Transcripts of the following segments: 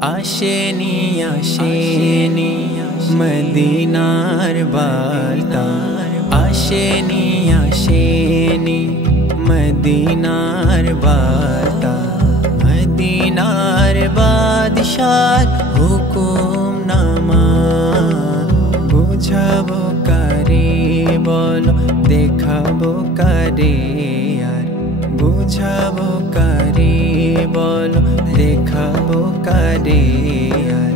আসেনি আসেনি মদিনার বার্তা, আসেনি আসেনি মদিনার বার্তা। মদিনার বাদশার হুকুম নামা বুঝাবো কারে বলো, দেখাবো কারে আর বুঝাবো কারে বলো, দেখাবো কারে আর।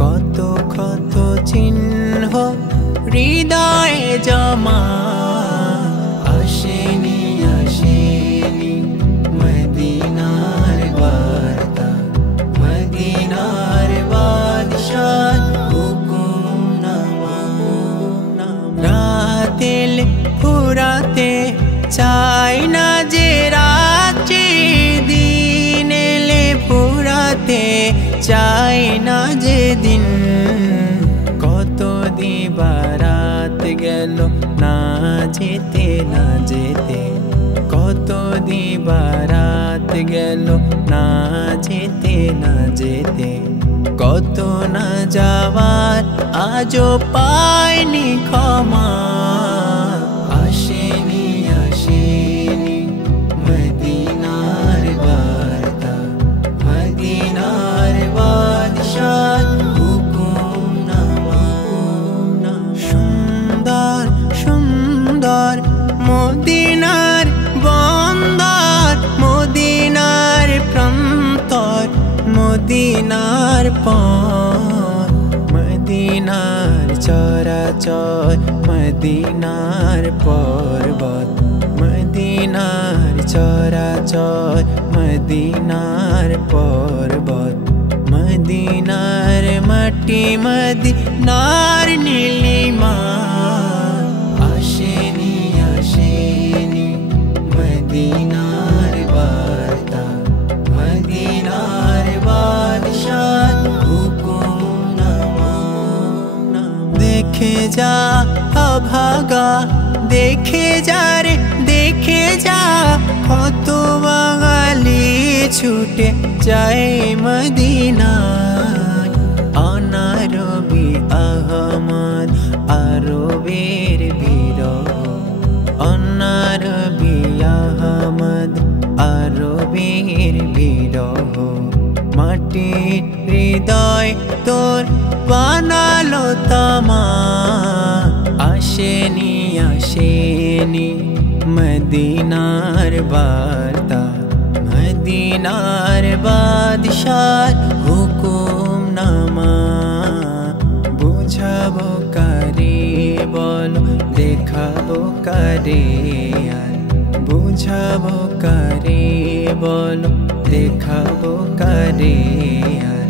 কত ক্ষত চিহ্ন হৃদয়ে জমা, আসেনি আসেনি মদিনার বার্তা। মদিনার বাদশার হুকুম নামা। রাতেল ফুরাতে চাই না যে রাত্রি, দিন এলে ফুরাতে চাই না যে দিন। কত দিবারাত গেল না যেতে না যেতে, কত দিবারাত গেল না যেতে না যেতে। কত না যাওয়ার আজও পাইনি ক্ষমা, আসেনি আসেনি মদিনার বার্তা। মদিনার বাদশার হুকুম নামা। সুন্দর সুন্দর মদিনার বন্দর, মদিনার প্রান্তর, মদিনার পথ। মদিনার চরাচর, মদিনার পর্বত। মদিনার চরাচর, মদিনার পর্বত। মদিনার মাটি, মদিনার নীলিমা। আসেনি আসেনি মদিনার বার্তা। মদিনার বাদশার হুকুম নামা। দেখে যা অভাগা, দেখে যা রে দেখে যা, কত বাঙালি ছুটে যায় মদিনায়। অনারবি আহমদ আরবের বিরহ, অনারবি আহমদ আরবের বিরহ। মাটির হৃদয় তোর বানালো তামা, আসেনি আসেনি মদিনার বার্তা। মদিনার বাদশার হুকুম নামা বুঝাবো কারে বলো, দেখাবো কারে আর বুঝাবো কারে বলো, দেখাবো কারে আর।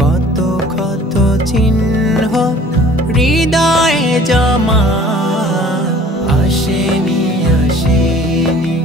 কত ক্ষত চিহ্ন হৃদয়ে জমা, আসেনি আসেনি